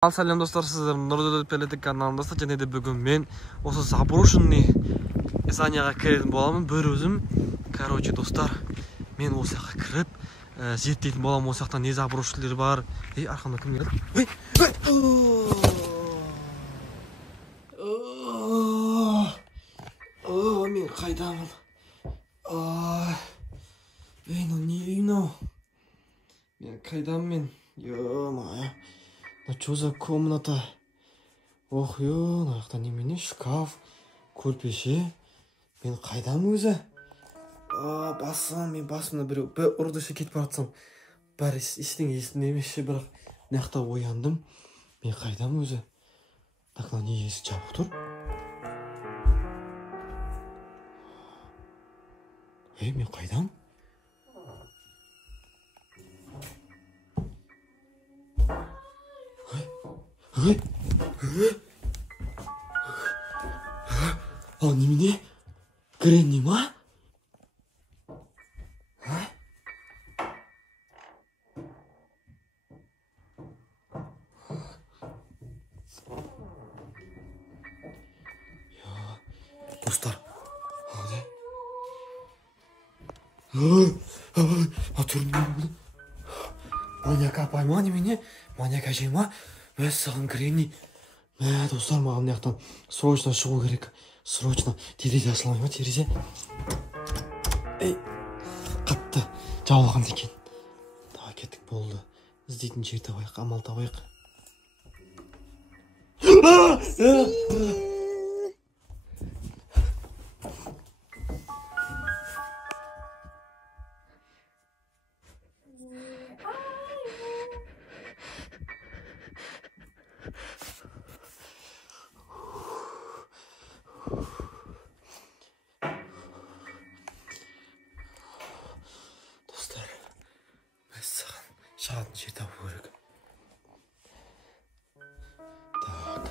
Салем достар, сіздер Нұрдөлет Пелетик каналындасыздар. Және де бүгін мен осы заброшенный Саняға кіретін боламын. Бір өзім. Короче, достар, мен осы жаққа кіріп, зерттейтін боламын. Осы жақта не заброшенныйлер бар. Арқамда кім келеді? Мен қайдамын? Не үйін? Мен қайдамын? Ё-моё. Что за комната? Ох, мына жақта немене? Шкаф, көрпеше. Мен қайдам өзі? Мен басымда бір ұрдышы кетіп баратсам. Бәрі ештеңе есімде емес ше, бірақ мына жақта ояндым. Мен қайдам өзі? Так, мына не есік жабық тұр? Мен қайдам? Немене? Гренни ма? Достар, маньяк апай ма немене? Маньяк әжей ма? Мәссаған Гренни. Достар, маған мына жақтан срочно шығу керек. Срочно. Терезе ашылмай ма, терезе? Қатты жауылған екен. Давай кеттік, болды. Іздейтін жер табайық, амал табайық. Шығатын жер табу керек. Так.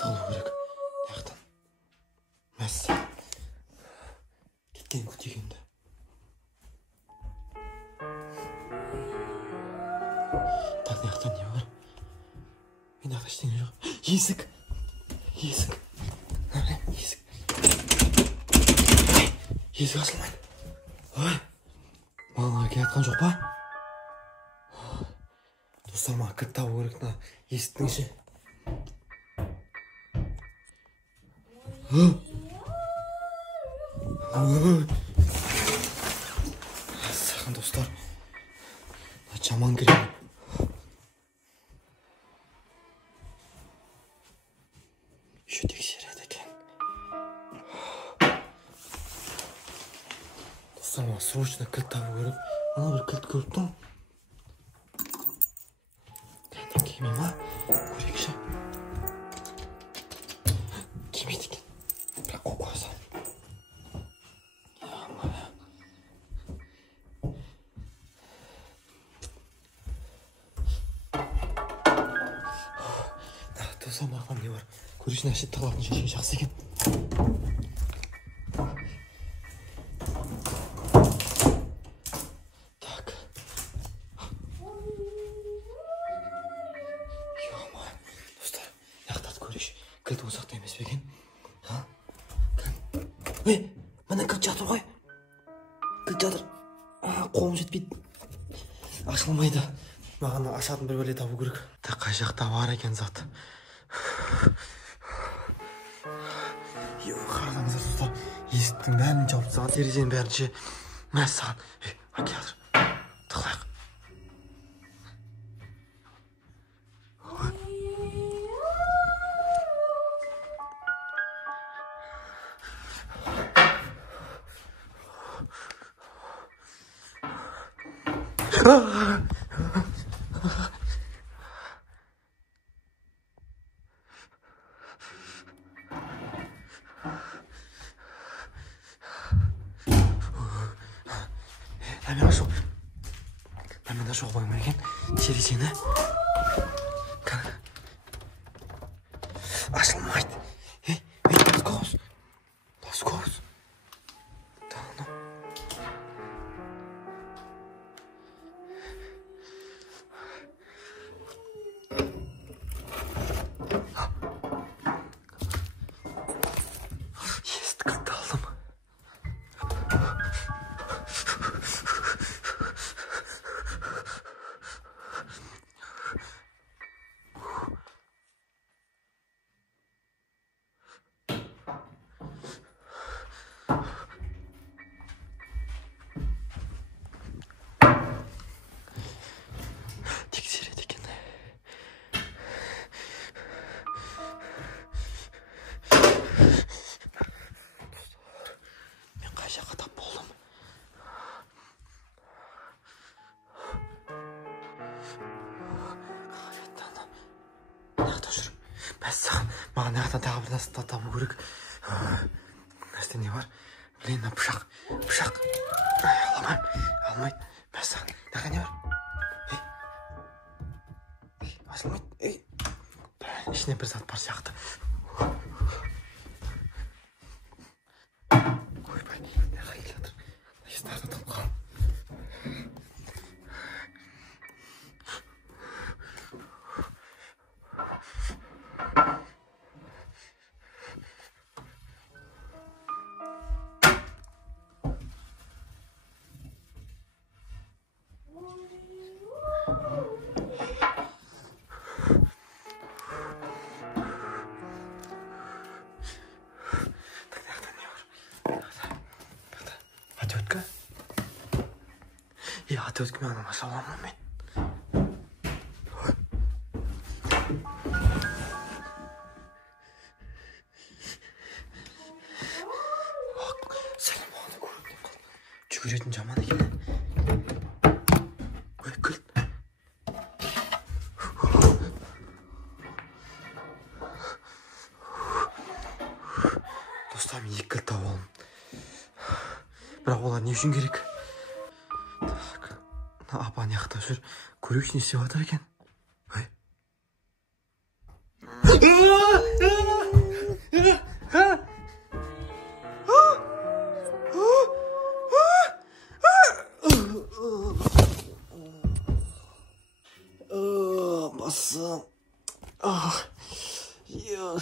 Талу керек. Яқтан. Мәссаған. Кеткен күтегенді. Так, яқтан не бар? Мен яқта ештеңе жоқ. Есік. Есік ашылмайды. Маған әке атқан жоқ па? Достар, маған кілт табу керек, мына есіктің ше. Саған достар, жаман Гренни. Еще тексереді екен. Достар, маған срочно кілт табу керек. Ана бір кілт көріп тұрмын. Кеме ма? Көрейікші. Кемейді екен. Бірақ қойса. Достар, маған не бар? Көрейшін әшет тығылатын жерге жақсы екен. Кілт осақта емес бе екен? Мына кілт жатыр ғой. Кілт жатыр. Қолым жетпейді. Ашылмайды. Маған ашатын бір бәле табу керек. Қай жақта бар екен зат. Қараңыздар достар. Есіктің бәрін жауып тастаған, терезенің бәрін ше. Мәссаған. Әке жатыр. Тығылайық. Мен жоқ болмай екен. Терезені. Ашылмайды. Ласкоус. жақта жүр. Мәссаған, маған аяқтан тағы бір нәрсе табу керек. Нәрсе не бар? Блин, пышақ. Алмайды. Мәссаған, мына не бар? Ашылмайды. Ішіне бір зат бар сияқты. Ойбай, неға келе жатыр. Естарды тапқан. Отвертка меня намазала на меня. Сәлем болғанда көрінген қол. Жүгіретін жаман екен. Ой, кілт. Достар, мен екі кілт тауып алдым. Бірақ олар не үшін керек? Апа не жақта жүр. Көрейікші не істеп жатыр екен. Ой. Басым.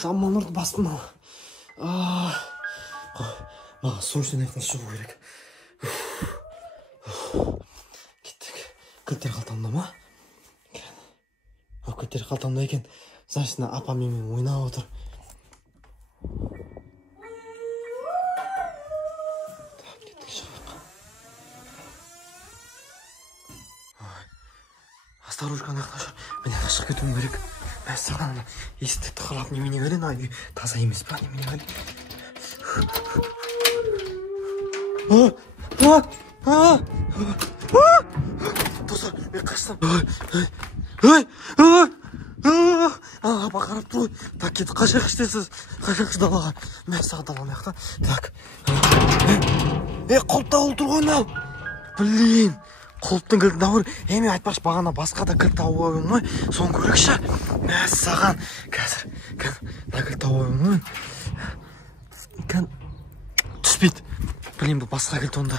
Жаман ұрды бастым. Маған срочно аяқтан шығу керек. Кілттер қалтамда ма? Кілттер қалтамда екен. Значит, апам менімен ойнап отыр. Так, кеттік шығайық. Осторожно, аяқта жүр. Мен аяққа шығып кетуім керек. Мәссаған, есікті тықырлап немене келен, үй таза емес па, немене келен. Достар, мен қашсам. Апа қарап тұр ғой. Так, кетіп қашайық іштесіз. Қашайықшы далаға. Мәссаған даламаяқта. Так. Құлып тауып тұр ғой мынау. Блин. Құлыптың кілтін тауыр. Мен айтпақшы бағана басқа да кілт тауып ойым ғой. Соны көрекші. Мәссаған. Қазір. Мына кілт тауып ойым ғой. Түспейді. Блин, бұл басқа кілт онда.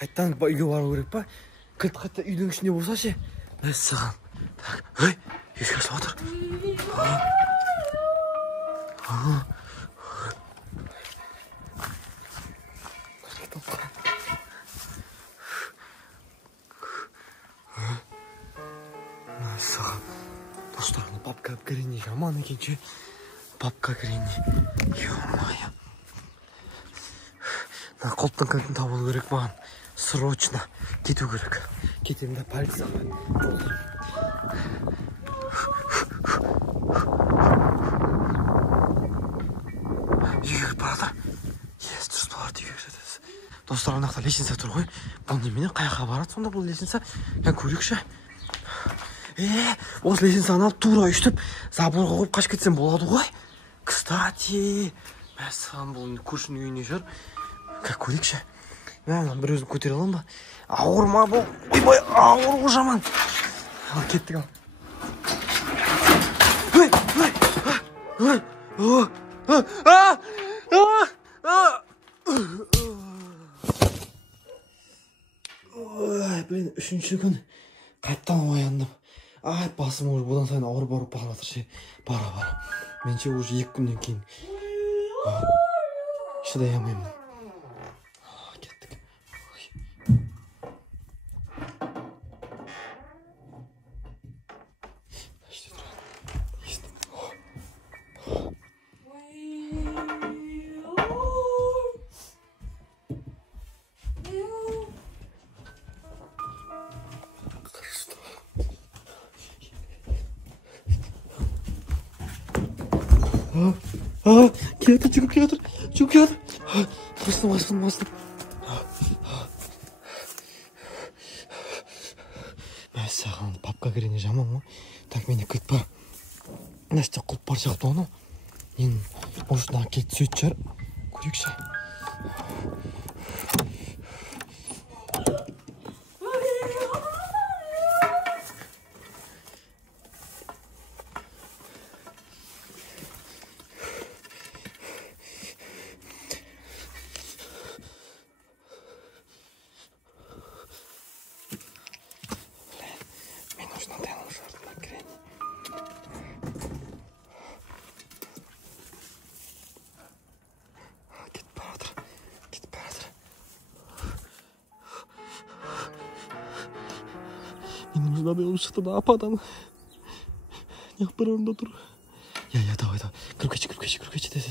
Қайттан үйге бару керек па? Кілт қайтта үйдің ішінде болса ше. Мәссаған. Так, ешкі ашылып отыр. Мәссаған. Достар, папка кіріне жаман екен ше. Папка кіріне. Ё-майо. Құлыптың кілтін табылу керек маған. Срочно кету керек. Кетемін да полиция. Үйге барады. Дұрыс болады үйге кетесіз. Достар, мынақта лестница тұр ғой. Бұл немене қаяққа барады сонда бұл лестница? Мен көрейікші. Осы лестницаны алып тура үштіп, заборға қойып қашып кетсем болады ғой. Кстати, мәссаған бұл көршінің үйіне жүр. Көрейікші. Мен бір өзім көтере аламын ба? Ауыр ма бұл? Ойбай, ауыр ғой жаман. Ал, кеттік ал. Блин, үшінші күн қайттан ояндым. Басым уже бұдан сайын ауыр барып бара жатыр ше. Бара. Менше уже 2 күннен кейін шыдай алмаймын. Кеттік. Келеді, жүгіп келеді. Басын. Мәссаған, папка кірене жаман ғой. Так, менде кілт бар. нәрсе қылып бар сияқты оны. Мен осыдан келіп сөйтіп шығар. Көрейікші. Мен осыдан тайылым шығардым, кірейін. Кетіп баратыр. Мен мынадай болып шықты да ападан. Неғып бір орында тұр. Я, давай. Кіріп кетші, тез.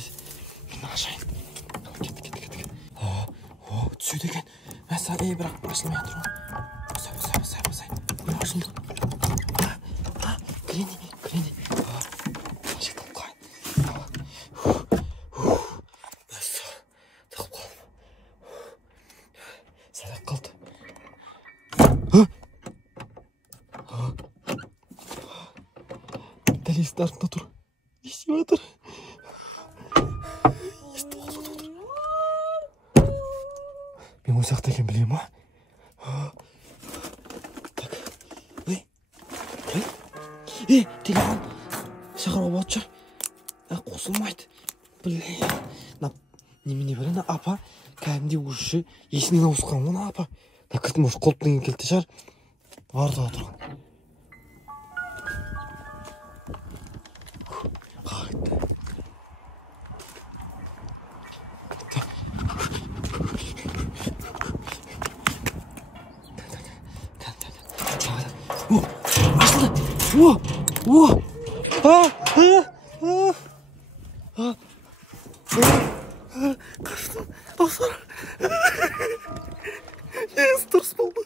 Мен ашайын. Кет. О, түседі екен. Мәса, бірақ ашылмай жатыр ғой. Босай. Ашылды. Кірені. Ашылып қайын. Мәса, тығып қалдым. Сәлек қалды. Дәл есіктің артында тұр. Естіп жатыр. Мен осы жақта екен білем ма? Так. Телефон шақыруға болады шығар. Қосылмайды. Немене біле, апа кәдімде уже есінен ауысқан ғой, апа. Кірдім, уже қолыптың келді шығар. Барды отырған. Қағайды. Қаштым, достар. Дұрыс болды.